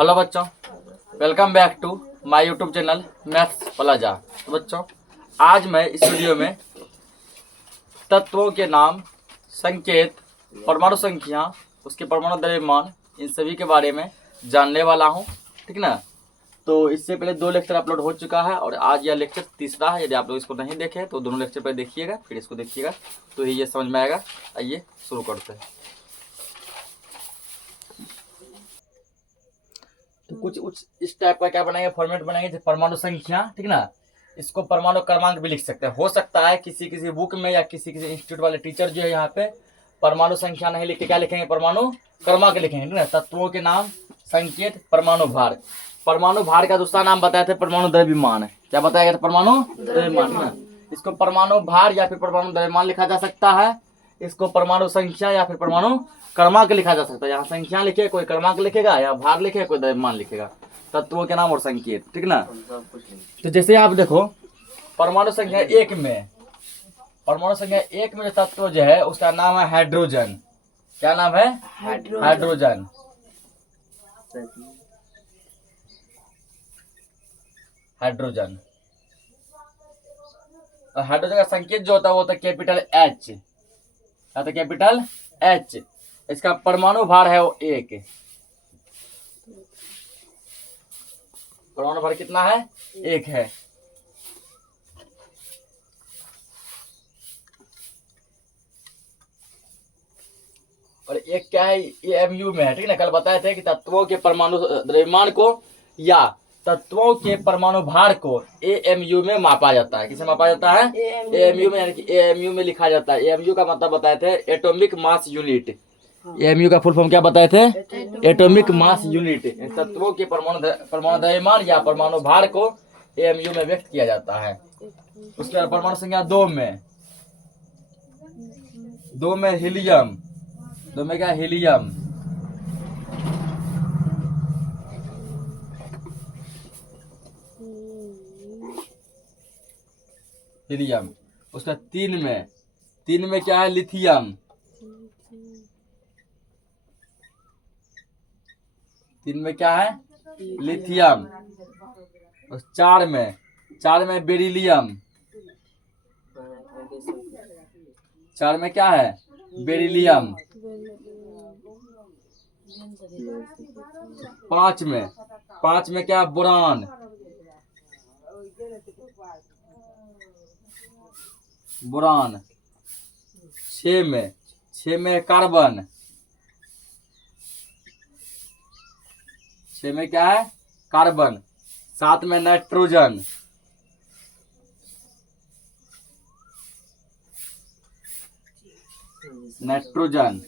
Hello बच्चों, welcome back to my YouTube channel Maths Plaza. तो बच्चों, आज मैं इस वीडियो में तत्वों के नाम, संकेत, परमाणु संख्या, उसके परमाणु द्रव्यमान, इन सभी के बारे में जानने वाला हूं। ठीक ना। तो इससे पहले 2 लेक्चर अपलोड हो चुका है और आज यह लेक्चर तीसरा है। यदि आप लोग इसको नहीं देखे तो दोनों लेक्चर पर देखिएगा, फिर इसको देखिएगा तो ये समझ में आएगा। आइए शुरू करते हैं। तो कुछ इस टाइप का क्या बनाएंगे, फॉर्मेट बनाएंगे, परमाणु संख्या। ठीक ना। इसको परमाणु क्रमांक भी लिख सकते हैं। हो सकता है किसी बुक में या किसी इंस्टीट्यूट वाले टीचर जो है यहाँ पे परमाणु संख्या नहीं लिखे, क्या लिखेंगे, परमाणु क्रमांक लिखेंगे। ठीक ना। तत्वों के नाम, संकेत, परमाणु भार। परमाणु भार का दूसरा नाम बताए थे परमाणु द्रव्यमान। क्या बताया गया था? परमाणु द्रव्यमान। इसको परमाणु भार या फिर परमाणु द्रव्यमान लिखा जा सकता है। इसको परमाणु संख्या या फिर परमाणु क्रमांक लिखा जा सकता है। यहाँ संख्या लिखे, कोई क्रमांक लिखेगा, या भार लिखे, कोई द्रव्यमान लिखेगा। तत्वों के नाम और संकेत। ठीक ना। तो जैसे आप देखो, परमाणु संख्या 1 में, परमाणु संख्या 1 में जो तत्व जो है उसका नाम है हाइड्रोजन। क्या नाम है? हाइड्रोजन। हाइड्रोजन। हाइड्रोजन का संकेत जो होता है वो होता है कैपिटल H। तो कैपिटल H। इसका परमाणु भार है वो 1। परमाणु भार कितना है? 1 है। और एक क्या है, ये MU में है। ठीक है ना। कल बताए थे कि तत्वों के परमाणु द्रव्यमान को या तत्वों के परमाणु भार को AMU में मापा जाता है। किसे मापा जाता है? AMU में, यानी कि AMU में लिखा जाता है। AMU का मतलब बताए थे एटॉमिक मास यूनिट। AMU का फुल फॉर्म क्या बताए थे? Atomic mass unit. तत्वों के परमाणु द्रव्यमान या परमाणु भार को AMU में व्यक्त किया जाता है। उसके बाद परमाणु संख्या 2 में हीलियम। 2 में क्या? हीलियम। हीलियम। उसका 3 में क्या है? लिथियम। 3 में क्या है? लिथियम। और 4 में बेरिलियम। 4 में क्या है? बेरिलियम। 5 में क्या? बोरान। बोरान। 6 में कार्बन। 6 में क्या है? कार्बन। 7 में नाइट्रोजन। नाइट्रोजन।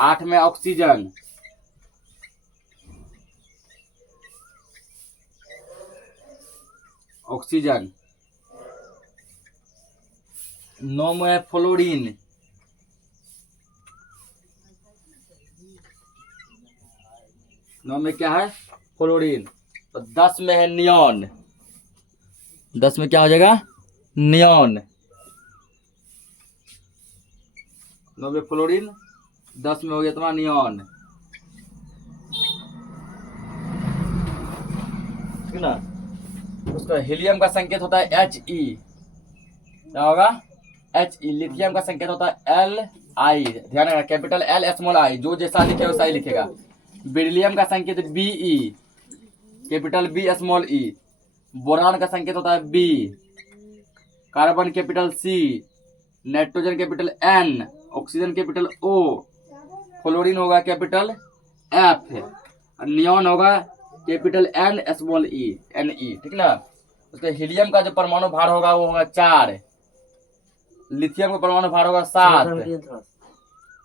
8 में ऑक्सीजन। ऑक्सीजन। 9 में फ्लोरीन। 9 में क्या है? फ्लोरीन। और 10 में है नियॉन। 10 में क्या हो जाएगा? नियॉन। 9 में फ्लोरीन, 10 में हो गया तुम्हारा नियॉन। ठीक ना। उसका हीलियम का संकेत होता है He। क्या होगा? He। लिथियम का संकेत होता है Li। ध्यान रखना, कैपिटल L स्मॉल I। जो जैसा लिखे वैसा ही लिखेगा। बेरिलियम का संकेत Be। Capital B small E। Boron का संकेत होता है B। Carbon capital C। Nitrogen capital N। Oxygen capital O। Fluorine होगा कैपिटल F। नियॉन होगा capital N small E, Ne। ठीक ना। उसके हीलियम का जो परमाणु भार होगा वो होगा 4। लिथियम का परमाणु भार होगा 7।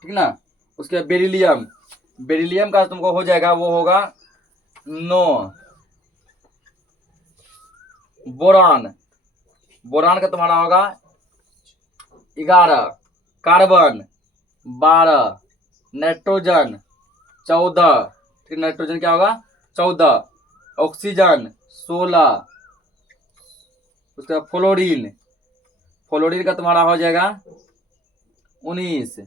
ठीक ना। उसके बेरिलियम का तुमको हो जाएगा, वो होगा 9। बोरान का तुम्हारा होगा 11। कार्बन 12। नाइट्रोजन 14। ठीक। नाइट्रोजन क्या होगा? 14। ऑक्सीजन 16। उसके बाद फ्लोरीन का तुम्हारा हो जाएगा 19।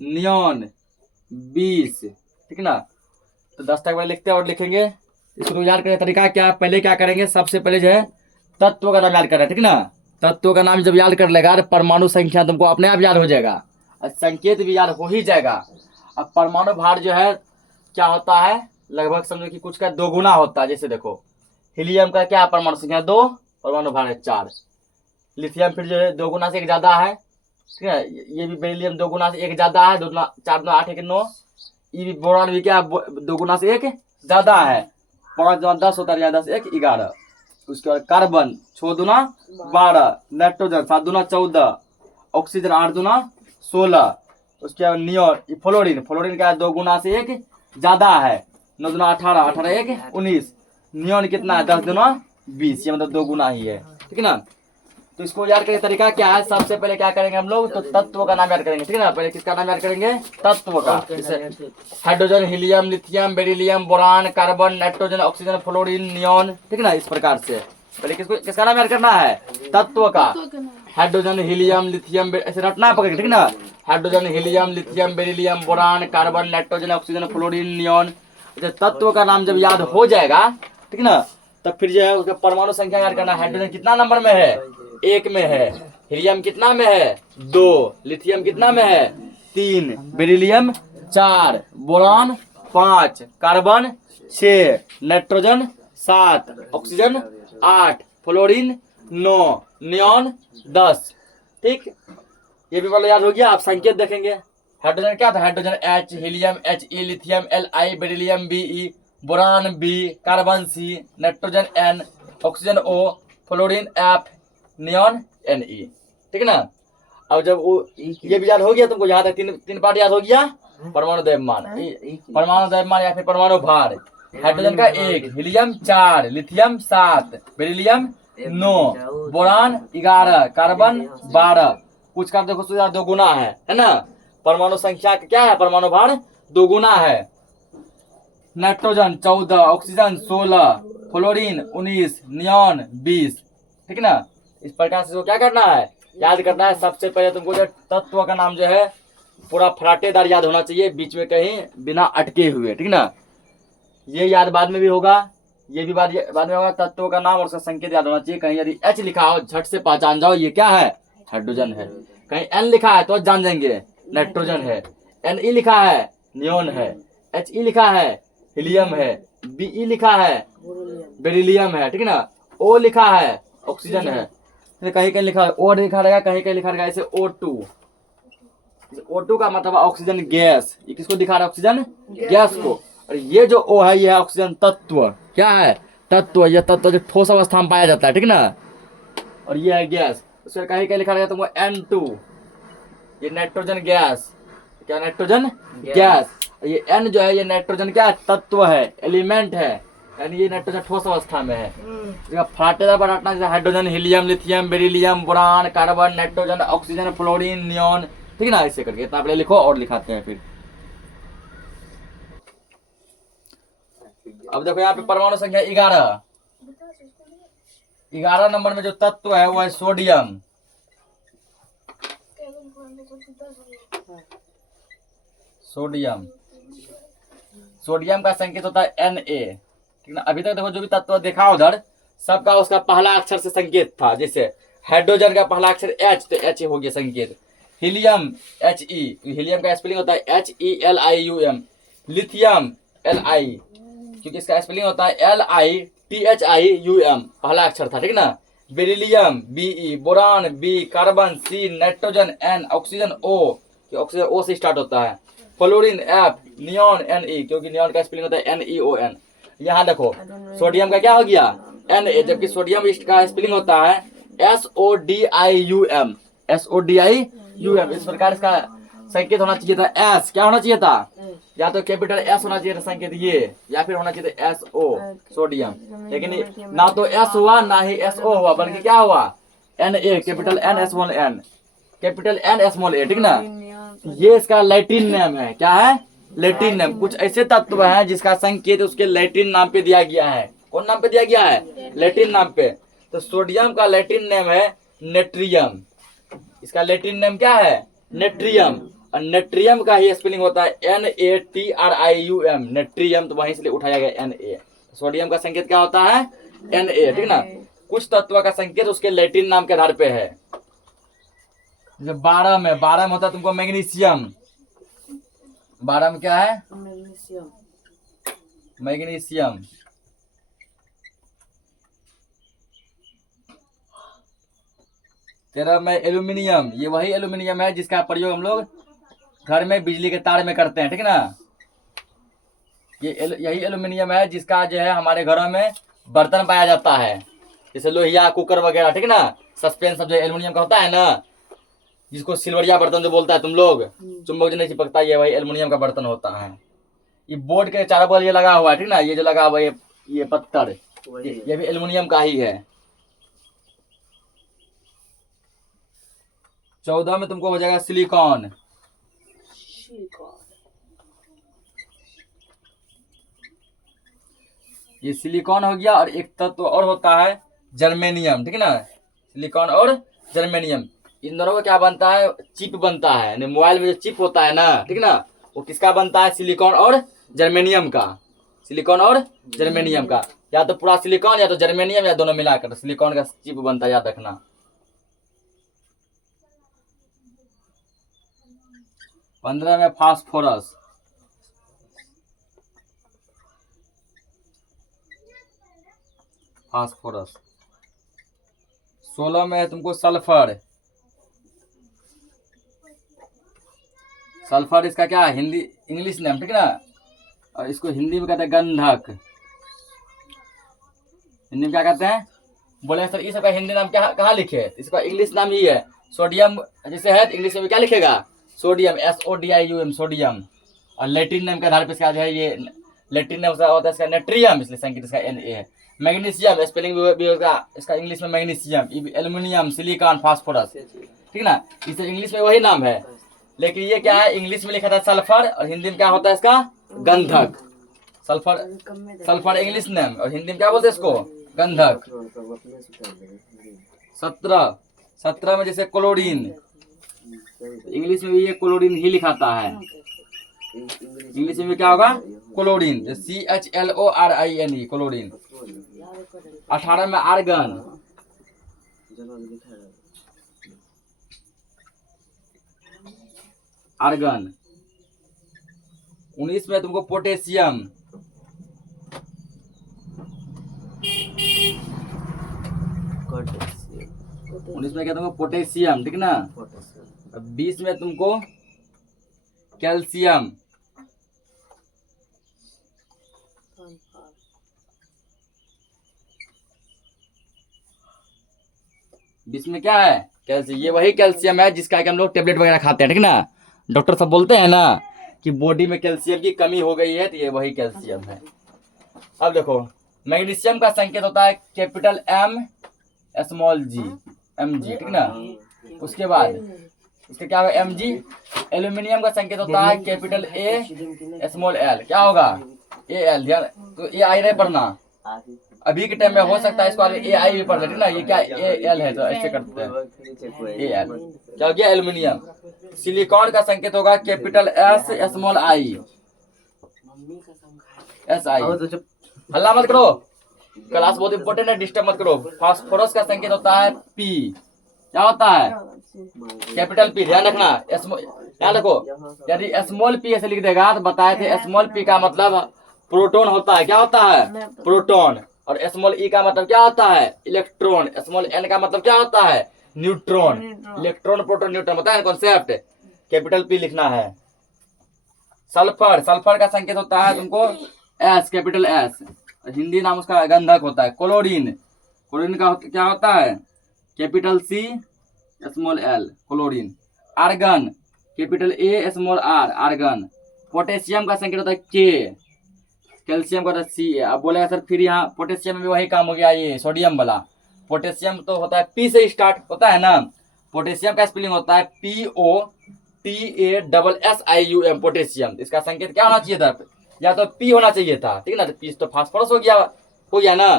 नियॉन 20। ठीक है ना। तो 10 तक वाले लिखते हैं और लिखेंगे। इसको तो याद करने का तरीका क्या, पहले क्या करेंगे, सबसे पहले जो है तत्व का नाम याद कर रहे हैं, ठीक है ना। तत्व का नाम जब याद कर लेगा, परमाणु संख्या तुमको अपने आप याद हो जाएगा और संकेत भी याद हो ही जाएगा। अब परमाणु भार जो है क्या होता है, लगभग समझो कि कुछ का 2 गुना होता है। जैसे देखो हीलियम का क्या परमाणु संख्या 2, परमाणु भार है 4। लिथियम फिर जो है 2 गुना से 1 ज्यादा है, ठीक है। ये भी बेरिलियम 2 गुना से 1 ज्यादा है, 2 गुना 4 गुना 8 1 9। ये भी बोरान भी क्या 2 गुना से 1 ज्यादा है, 5 गुना 10 होता है, 10 1 11। उसके बाद कार्बन 6 दुना 12, नाइट्रोजन 7 दुना 14, ऑक्सीजन 8 दुना 16। उसके बाद नियोन फ्लोरीन, फ्लोरीन क्या 2 गुना से 1 ज्यादा है, 9 दुना 18, 18 1 19। नियोन कितना है 10 दुना 20, ये मतलब 2 गुना ही है, ठीक है ना। तो इसको याद करने का तरीका क्या है, सबसे पहले क्या करेंगे हम लोग, तो तत्व का नाम याद करेंगे, ठीक है ना। पहले किसका नाम याद करेंगे, तत्व का। जैसे hydrogen, helium, lithium, beryllium, boron, carbon, nitrogen, oxygen, fluorine, neon, ठीक है ना। इस प्रकार से पहले किसका नाम याद करना है, तत्व का। हाइड्रोजन, हीलियम, लिथियम, ऐसे रटना पकड़, ठीक है ना। Hydrogen, helium, lithium, beryllium, boron, carbon, nitrogen, oxygen, fluorine, neon. तत्व का नाम जब याद हो जाएगा, ठीक है ना, तब फिर जो है उसका परमाणु संख्या याद करना। हाइड्रोजन कितना नंबर में है, 1 में है। हीलियम कितना में है, 2। लिथियम कितना में है, 3। Beryllium 4, boron 5, carbon 6, nitrogen 7, oxygen 8, fluorine 9, neon 10। ठीक, ये भी वाला याद हो गया। आप संकेत देखेंगे, हाइड्रोजन क्या था, hydrogen H, helium He, lithium Li, beryllium Be, boron B, carbon C, nitrogen N, oxygen O, fluorine F, neon Ne, ठीक है ना। अब जब वो ये भी याद हो गया तुमको, यहाँ तक तीन पार्ट याद हो गया। परमाणु द्रव्यमान, परमाणु द्रव्यमान या फिर परमाणु भार। हाइड्रोजन का 1, helium 4, lithium 7, beryllium 9, boron 11, carbon 12। कुछ का देखो 2 गुना है ना। परमाणु संख्या क्या है, परमाणु भार 2 गुना है। नाइट्रोजन 14, ऑक्सीजन 16, फ्लोरीन 19, नियोन 20, ठीक है ना। इस प्रकार से क्या करना है, याद करना है। सबसे पहले तुमको जो तत्व का नाम जो है पूरा फराटेदार याद होना चाहिए, बीच में कहीं बिना अटके हुए, ठीक ना। ये याद बाद में भी होगा, ये भी बाद में होगा। तत्व का नाम और उसका संकेत याद होना चाहिए। कहीं यदि H लिखा हो झट से पहचान जाओ ये क्या है, हाइड्रोजन है। कहीं N लिखा है तो जान जाएंगे नाइट्रोजन है। Ne लिखा है नियोन है। He लिखा है हीलियम है। Be लिखा है बेरिलियम है, ठीक है ना। O लिखा है ऑक्सीजन है। कहीं कहीं लिखा O लिखा रहेगा, कहीं कहीं लिखा रहेगा ऐसे O2। O2 का मतलब ऑक्सीजन गैस। ये किसको दिखा रहा है, ऑक्सीजन गैस को। और ये जो O है ये है ऑक्सीजन तत्व। क्या है, तत्व। यह तत्व जो ठोस अवस्था में पाया जाता है, ठीक ना। और ये है गैस। उसका कहीं कहीं लिखा रहेगा तुमको N2, ये नाइट्रोजन गैस। क्या, नाइट्रोजन गैस। ये N जो है ये नाइट्रोजन क्या तत्व है, एलिमेंट है, यानी ये नाइट्रोजन ठोस अवस्था में है। फराटेदार बनाना जैसे hydrogen, helium, lithium, beryllium, boron, carbon, nitrogen, oxygen, fluorine, neon, ठीक है ना। ऐसे करके इतना पहले लिखो और लिखाते हैं फिर। अब देखो यहाँ पे परमाणु संख्या 11 नंबर में जो तत्व है वो है सोडियम। सोडियम का संकेत होता है Na, ठीक ना। अभी तक देखो जो भी तत्व देखा उधर सबका उसका पहला अक्षर से संकेत था। जैसे हाइड्रोजन का पहला अक्षर H, तो H हो गया संकेत। हीलियम He, हीलियम का स्पेलिंग होता है HELIUM। लिथियम Li, क्योंकि इसका स्पेलिंग होता है LITHIUM, पहला अक्षर था, ठीक ना। Beryllium Be, boron B, carbon C, nitrogen N, oxygen O, oxygen O से स्टार्ट होता है। फ्लोरीन F, नियोन Ne, क्योंकि नियोन का स्पेलिंग होता है NEON। यहाँ देखो सोडियम का क्या हो गया Na, जबकि सोडियम का स्पेलिंग होता है SODIUM। इस प्रकार इसका संकेत होना चाहिए था S। क्या होना चाहिए था, या तो कैपिटल S होना चाहिए था संकेत ये, या फिर होना चाहिए था SO, सोडियम। लेकिन ना तो S हुआ ना ही SO हुआ, बल्कि क्या हुआ Na, capital N small n, capital N small a, ठीक ना। ये इसका लैटिन नेम है। क्या है, लैटिन नेम। कुछ ऐसे तत्व हैं जिसका संकेत उसके लैटिन नाम पे दिया गया है। कौन नाम पे दिया गया है, लैटिन नाम पे। तो सोडियम का लैटिन नेम है नेट्रियम। इसका लैटिन नेम क्या है, नेट्रियम। और नेट्रियम का ही स्पेलिंग होता है NaTrium, नेट्रियम, तो वहीं से उठाया गया Na। सोडियम का संकेत क्या होता है? Na, ठीक ना। कुछ तत्व का संकेत उसके लैटिन नाम के आधार पे है। जैसे 12 में होता है तुमको मैग्नीशियम। 12 में क्या है? मैग्नीशियम। 13 में एल्यूमिनियम, ये वही एल्यूमिनियम है जिसका प्रयोग हम लोग घर में बिजली के तार में करते हैं, ठीक ना। यही एल्यूमिनियम है जिसका जो है हमारे घरों में बर्तन पाया जाता है, जैसे लोहिया, कुकर वगैरह, ठीक ना। सस्पेन सब जो एल्यूमिनियम का होता है ना, जिसको सिल्वरिया बर्तन जो बोलता है तुम लोग, चुंबक जो नहीं चिपकता, ये वही एल्यूमिनियम का बर्तन होता है। ये बोर्ड के चारों बगल ये लगा हुआ है, ठीक ना। ये जो लगा हुआ है ये पत्थर, ये भी एल्यूमिनियम का ही है। 14 में तुमको हो जाएगा सिलिकॉन। ये सिलिकॉन हो गया। और एक तत्व और होता है जर्मेनियम, ठीक ना। सिलिकॉन और जर्मेनियम, इन दोनों का क्या बनता है? चिप बनता है। मोबाइल में जो चिप होता है ना, ठीक ना, वो किसका बनता है? सिलिकॉन और जर्मेनियम का। सिलिकॉन और जर्मेनियम का, या तो पूरा सिलिकॉन या तो जर्मेनियम, या दोनों मिलाकर सिलिकॉन का चिप बनता है, याद रखना। 15 में फास्फोरस। फास्फोरस। 16 में है तुमको सल्फर। सल्फर इसका क्या है? हिंदी इंग्लिश नेम, ठीक ना। और इसको हिंदी में कहते हैं गंधक। हिंदी में क्या कहते हैं? बोले सर इसका हिंदी नाम क्या कहाँ लिखे? इसका इंग्लिश नाम ही है सोडियम। जैसे है इंग्लिश में क्या लिखेगा? Sodium, SODIUM, sodium. और लैटिन नेम के आधार पर इसका जो है ये लैटिन नेम होता है इसका नेट्रियम, इसलिए संकेत इसका Na है। मैग्नीशियम स्पेलिंग भी इसका इंग्लिश में मैग्नीशियम, एल्यूमिनियम, सिलिकॉन, फास्फोरस, ठीक ना। इसे इंग्लिश में वही नाम है, लेकिन ये क्या है? इंग्लिश में लिखा था सल्फर, और हिंदी में क्या होता है इसका? गंधक। सल्फर इंग्लिश नेम, और हिंदी में क्या बोलते हैं इसको? गंधक। 17 में जैसे क्लोरीन, इंग्लिश में भी ये क्लोरीन ही लिखाता है। इंग्लिश में क्या होगा? Chlorine, CHLORINE, chlorine. 18 में आर्गन। आर्गन। 19 में तुमको पोटेशियम। उन्नीस में क्या तुमको? पोटेशियम, ठीक ना। 20 में तुमको कैल्शियम। 20 में क्या है? कैल्शियम। ये वही कैल्शियम है जिसका कि हम लोग टेबलेट वगैरह खाते हैं, ठीक ना। डॉक्टर सब बोलते हैं ना कि बॉडी में कैल्शियम की कमी हो गई है, तो ये वही कैल्शियम है। अब देखो, मैग्नीशियम का संकेत होता है capital M small G, Mg, ठीक ना। उसके बाद इसका क्या होगा? Mg। एल्यूमिनियम का संकेत होता है कैपिटल A स्मॉल l, क्या होगा? Al। ध्यान, तो AI नहीं पढ़ना, अभी के टाइम में हो सकता है इसको AI भी पढ़ ले, ठीक ना। ये क्या Al है, तो ऐसे करते हैं Al। क्या हो गया? एल्यूमिनियम। सिलिकॉन का संकेत होगा capital S small I, SI। हल्ला मत करो, क्लास बहुत इंपॉर्टेंट है, डिस्टर्ब मत करो। फास्फोरस का संकेत होता है P, क्या होता है? Capital P। ध्यान रखना, ध्यान रखो, यदि स्मॉल P ऐसे लिख देगा तो बताए थे स्मॉल P का मतलब प्रोटॉन होता है, क्या होता है? प्रोटॉन। और स्मॉल E का मतलब क्या होता है? इलेक्ट्रॉन। स्मॉल N का मतलब क्या होता है? न्यूट्रॉन। इलेक्ट्रॉन, प्रोटॉन, न्यूट्रॉन, बताया कॉन्सेप्ट। कैपिटल P लिखना है। सल्फर। सल्फर का संकेत होता है तुमको S, कैपिटल S। हिंदी नाम उसका गंधक होता है। क्लोरीन। क्लोरीन का क्या होता है? Capital C small l, chlorine. Argon, capital A small r, argon. Potassium का संकेत होता है K, कैल्शियम का होता है C। अब बोलेगा सर फिर यहाँ पोटेशियम में भी वही काम हो गया, ये सोडियम वाला। पोटेशियम तो होता है P से स्टार्ट होता है ना। पोटेशियम का स्पेलिंग होता है POTASSIUM, पोटेशियम। इसका संकेत क्या होना चाहिए था? या तो P होना चाहिए था, ठीक ना। तो P तो फास्फोरस हो गया ना,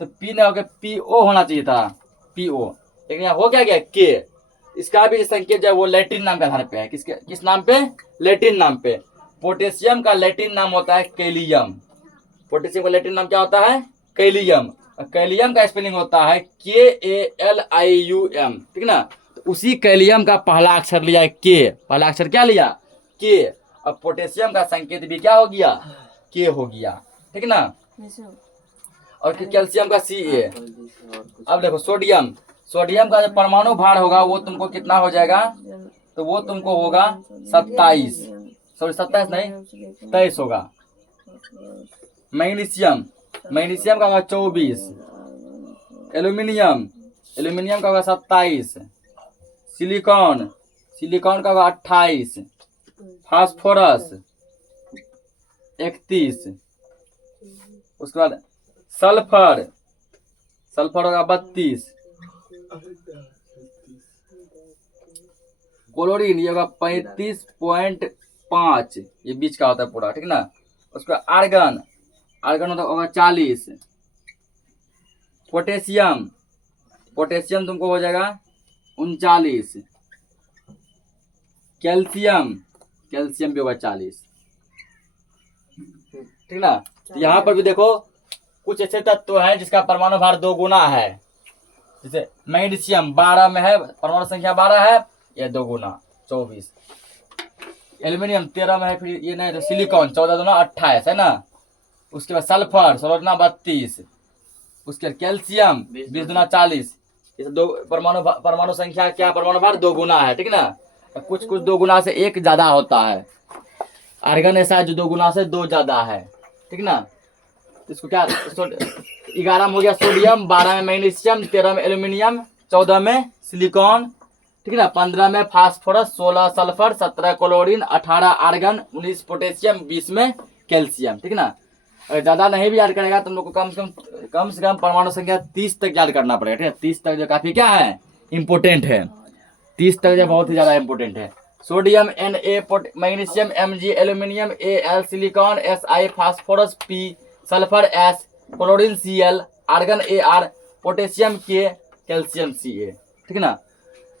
तो P नहीं हो गया, PO होना चाहिए था, PO। लेकिन यहाँ हो क्या गया? K। इसका भी संकेत जो है वो लैटिन नाम के आधार पे है। किस नाम पे? लैटिन नाम पे। पोटेशियम का लैटिन नाम होता है कैलियम। पोटेशियम का लैटिन नाम क्या होता है? कैलियम। कैलियम का स्पेलिंग होता है KALIUM, ठीक ना। तो उसी कैलियम का पहला अक्षर लिया है के। पहला अक्षर क्या लिया? के। अब पोटेशियम का संकेत भी क्या हो गया? के हो गया, ठीक ना। और कैल्शियम का CA। अब देखो सोडियम। सोडियम का जो परमाणु भार होगा वो तुमको कितना हो जाएगा? तो वो तुमको होगा 27, सॉरी 27 नहीं 23 होगा। मैग्नीशियम। मैग्नीशियम का होगा 24। एल्यूमिनियम। एल्यूमिनियम का होगा 27। सिलिकॉन। सिलिकॉन का होगा 28। फास्फोरस 31। उसके बाद सल्फर। सल्फर होगा 32। क्लोरीन ये होगा 35.5, ये बीच का होता है पूरा, ठीक ना। उसके बाद आर्गन। आर्गन होगा 40। पोटेशियम। पोटेशियम तुमको हो जाएगा 39। कैल्शियम। कैल्शियम भी होगा 40, ठीक ना। तो यहाँ पर भी देखो कुछ ऐसे तत्व है जिसका परमाणु भार 2 गुना है। जैसे मैग्नीशियम 12 में है, परमाणु संख्या 12 है, ये 2 गुना 24। एल्यूमिनियम 13 में है, फिर ये नहीं तो सिलिकॉन 14 दूना 28 है ना। उसके बाद सल्फर 16 दूना 32। उसके बाद कैल्शियम 20 दूना 40। ये दो परमाणु संख्या क्या? परमाणु भार 2 गुना है, ठीक ना। कुछ 2 गुना से 1 ज्यादा होता है। आर्गन ऐसा है जो 2 गुना से 2 ज्यादा है, ठीक ना। इसको क्या 11 में हो गया सोडियम, 12 में मैग्नीशियम, 13 में एल्यूमिनियम, 14 में सिलिकॉन, ठीक है ना। 15 में phosphorus, 16 sulphur, 17 chlorine, 18 argon, 19 potassium, 20 में कैल्शियम, ठीक ना। अगर ज्यादा नहीं भी याद करेगा तुम लोग को कम से कम परमाणु संख्या 30 तक याद करना पड़ेगा, ठीक है। 30 तक जो काफी क्या है? इंपोर्टेंट है। 30 तक जो बहुत ही ज्यादा इंपोर्टेंट है। Sodium Na, magnesium Mg, aluminium Al, silicon Si, phosphorus P, sulphur S, chlorine Cl, argon Ar, potassium K, calcium Ca, ठीक ना।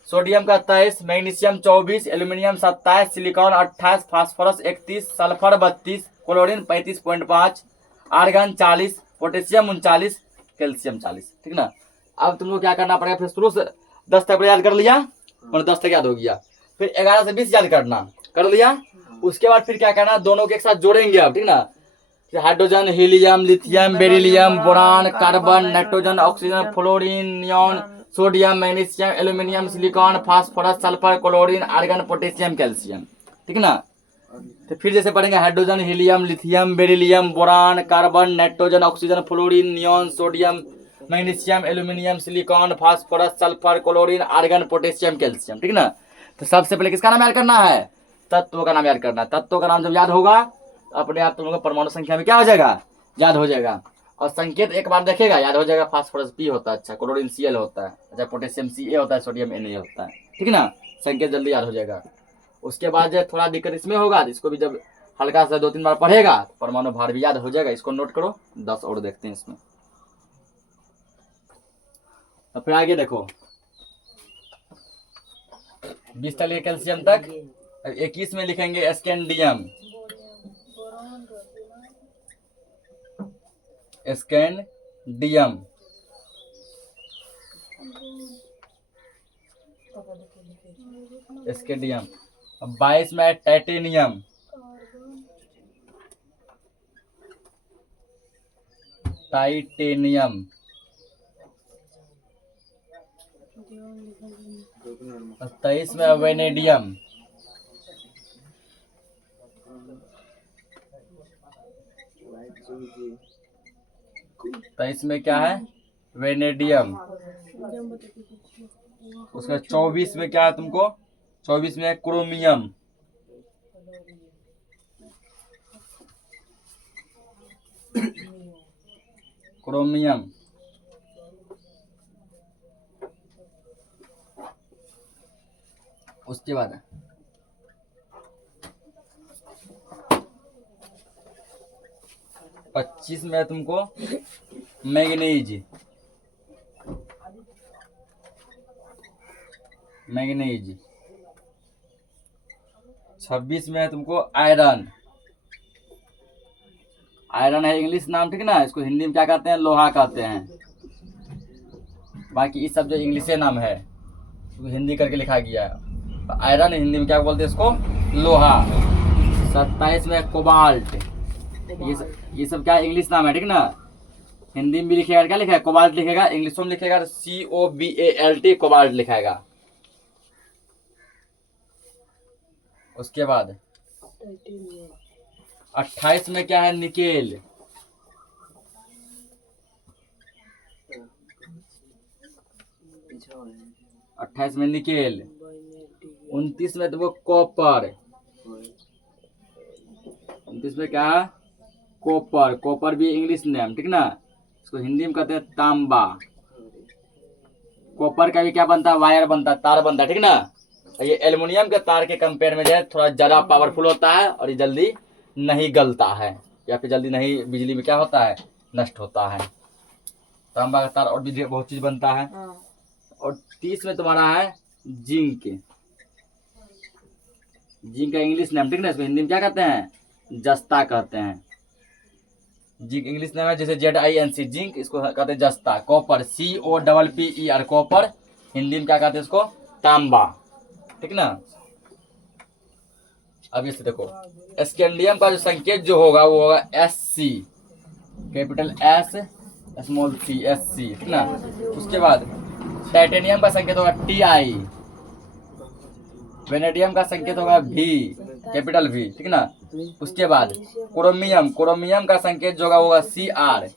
सोडियम का 23, magnesium 24, aluminium 27, silicon 28, phosphorus 31, sulphur 32, chlorine 35.5, argon 40, potassium 39, calcium 40, ठीक ना। अब तुमको क्या करना पड़ेगा? फिर शुरू से 10 तक याद कर लिया, मतलब 10 तक याद हो गया। फिर 11 से 20 याद करना, कर लिया। उसके बाद फिर क्या करना? दोनों के एक साथ जोड़ेंगे अब, ठीक ना। Hydrogen, helium, lithium, beryllium, boron, carbon, nitrogen, oxygen, fluorine, neon, sodium, magnesium, aluminium, silicon, phosphorus, sulphur, chlorine, argon, potassium, calcium, ठीक ना। तो फिर जैसे पढ़ेंगे hydrogen, helium, lithium, beryllium, boron, carbon, nitrogen, oxygen, fluorine, neon, sodium, magnesium, aluminium, silicon, phosphorus, sulphur, chlorine, argon, potassium, calcium, ठीक ना। तो सबसे पहले किसका नाम याद करना है? तत्वों का नाम याद करना है। तत्वों का नाम जब याद होगा तो अपने आप तुम लोग परमाणु संख्या में क्या हो जाएगा? याद हो जाएगा। और संकेत एक बार देखेगा याद हो जाएगा। फास्फोरस P होता है, अच्छा क्लोरीन Cl होता है, अच्छा पोटेशियम Ca होता है, सोडियम Na होता है, ठीक ना। संकेत जल्दी याद हो जाएगा। उसके बाद जब थोड़ा दिक्कत इसमें होगा, इसको भी जब हल्का सा 2-3 बार पढ़ेगा परमाणु भार भी याद हो जाएगा। इसको नोट करो। 10 और देखते हैं इसमें। अब फिर आगे देखो 20 तक लिखे कैल्शियम तक। 21 में लिखेंगे स्कैंडियम। Scandium scandium. अब 22 में टाइटेनियम। टाइटेनियम। 23 में वेनेडियम। 23 में क्या है? वेनेडियम। उसका 24 में क्या है तुमको? 24 में क्रोमियम। क्रोमियम। उसके बाद 25 में तुमको मैग्नीज। मैग्नीज। 26 में है तुमको आयरन। आयरन है इंग्लिश नाम, ठीक ना, इसको हिंदी में क्या कहते हैं, लोहा कहते हैं। बाकी ये सब जो इंग्लिश नाम है तो हिंदी करके लिखा गया है। तो आयरन हिंदी में क्या बोलते हैं इसको, लोहा। 27 में कोबाल्ट। ये सब क्या इंग्लिश नाम है, ठीक ना। हिंदी में भी लिखेगा, क्या लिखा है, कोबाल्ट लिखेगा। इंग्लिश में लिखेगा COBALT, कोबाल्ट लिखाएगा। उसके बाद 28 में क्या है, निकेल। 28 में निकेल। 29 में तुमको कॉपर। 29 में क्या है, कॉपर। कॉपर भी इंग्लिश नेम, ठीक ना, इसको हिंदी में कहते हैं तांबा। कॉपर का भी क्या बनता है, वायर बनता है, तार बनता है, ठीक ना। ये एल्युमिनियम के तार के कंपेयर में जो है थोड़ा ज्यादा पावरफुल होता है और ये जल्दी नहीं गलता है, या फिर जल्दी नहीं बिजली में क्या होता है, नष्ट होता है। तांबा का तार और भी बहुत चीज बनता है। और 30 में तुम्हारा है जिंक। जिंक का इंग्लिश नेम, ठीक ना, इसको हिंदी में क्या कहते हैं, जस्ता कहते हैं। जिंक इंग्लिश नेम है, जैसे ZINC जिंक, इसको कहते हैं जस्ता। Copper COPPER, copper. हिंदी में क्या कहते हैं इसको, तांबा, ठीक ना। अब इसे देखो, स्कैंडियम का जो संकेत जो होगा वो होगा SC, capital S small c, SC, ठीक ना। उसके बाद टाइटेनियम का संकेत होगा TI। वेनेडियम का संकेत होगा V, कैपिटल V, ठीक ना। उसके बाद क्रोमियम, क्रोमियम का संकेत जो होगा CR।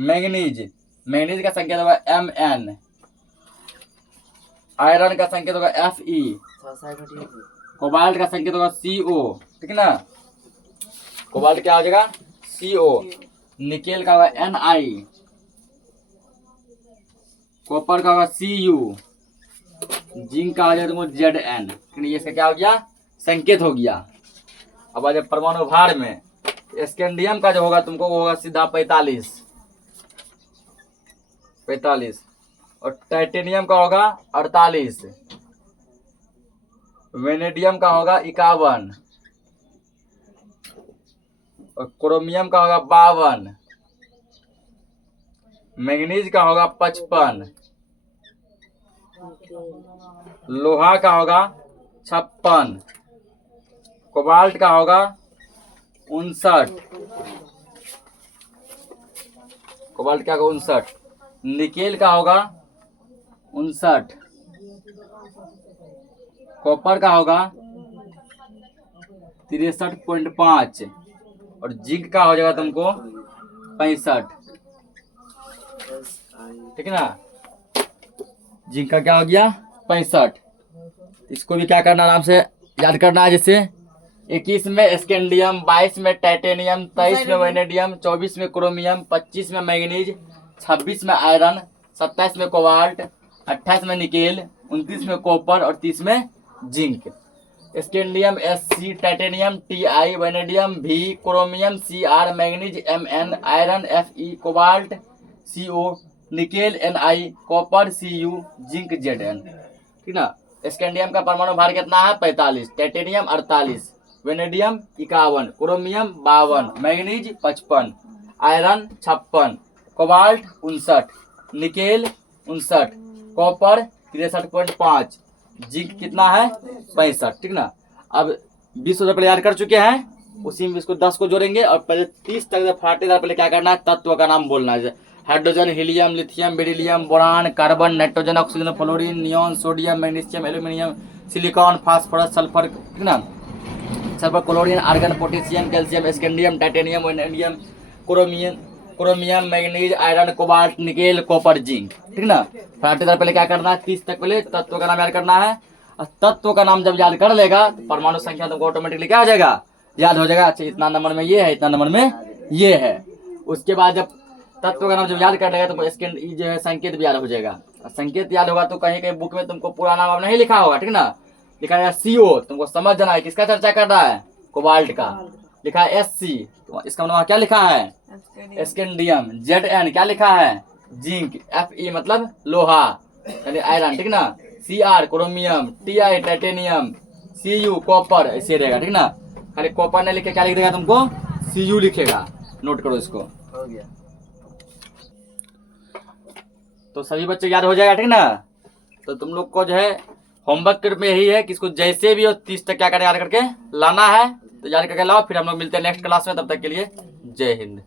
मैग्नीज, मैग्नीज का संकेत होगा MN। आयरन का संकेत होगा FE। कोबाल्ट का संकेत होगा CO, ठीक ना। कोबाल्ट क्या हो जाएगा, CO। निकेल का होगा NI। कॉपर का होगा CU। जिंक का हो जाएगा तुमको ZN, ठीक है। ये इसका क्या हो गया, संकेत हो गया। अब आ जाए परमाणु भार में, स्कैंडियम का जो होगा तुमको वो होगा सीधा 45। और टाइटेनियम का होगा 48। वेनेडियम का होगा 51। और क्रोमियम का होगा 52। मैग्नीज का होगा 55। लोहा का होगा 56। कोबाल्ट का होगा 59। कोबाल्ट क्या होगा 59। निकेल का होगा 59। कॉपर का होगा 63.5। और जिंक का हो जाएगा तुमको 65, ठीक है ना। जिंक का क्या हो गया 65। इसको भी क्या करना, आराम से याद करना है। जैसे 21 में स्कैंडियम, 22 में टाइटेनियम, 23 में वेनेडियम, 24 में क्रोमियम, 25 में मैग्नीज, 26 में आयरन, 27 में कोबाल्ट, 28 में निकेल, 29 में कॉपर और 30 में zinc. Scandium SC, titanium TI, vanadium V, chromium CR, manganese MN, iron FE, cobalt CO, nickel NI, copper CU, zinc ZN, ठीक ना। स्कैंडियम का परमाणु भार कितना है 45, titanium 48, vanadium 51, chromium 52, manganese 55, iron 56, cobalt 59, nickel 59, copper 63.5, zinc कितना है 65, ठीक ना। अब 20 पहले याद कर चुके हैं, उसी में इसको 10 को जोड़ेंगे और पहले 30 तक फाटेदार पहले क्या करना है, तत्व का नाम बोलना है। Hydrogen, helium, lithium, beryllium, boron, carbon, nitrogen, oxygen, fluorine, neon, sodium, magnesium, aluminium, silicon, phosphorus, sulphur, ठीक ना। Sulphur, chlorine, argon, potassium, calcium, scandium, titanium, vanadium, chromium, manganese, iron, cobalt, nickel, copper, zinc, ठीक ना। फाटेदार पहले क्या करना है, 30 तक पहले तत्व का नाम याद करना है। और तत्व का नाम जब याद कर लेगा तो परमाणु संख्या तुमको ऑटोमेटिकली क्या हो जाएगा, याद हो जाएगा। अच्छा, इतना नंबर में ये है, इतना नंबर में ये है। उसके बाद जब तत्व का नाम जब याद कर लेगा तो जो है संकेत भी याद हो जाएगा। संकेत याद होगा तो कहीं कहीं बुक में तुमको पूरा नाम अब नहीं लिखा होगा, ठीक ना। लिखा है CO, तुमको समझ जाना है किसका चर्चा कर रहा है, कोबाल्ट का। लिखा है SC, तो इसका मतलब क्या लिखा है, स्कैंडियम। ZN क्या लिखा है, जिंक। FE मतलब लोहा। यानी आयरन, ठीक ना। Cr chromium, Ti titanium, Cu copper, ऐसे रहेगा, ठीक ना। खाली कॉपर नहीं लिखे क्या लिख देगा तुमको, Cu लिखेगा, नोट करो इसको। हो गया। तो सभी बच्चे याद हो जाएगा, ठीक ना। तो तुम लोग को जो है होमवर्क में यही है कि इसको जैसे भी हो 30 तक क्या करें याद करके लाना है, तो याद करके लाओ। फिर हम लोग मिलते हैं नेक्स्ट क्लास में, तब तक के लिए जय हिंद।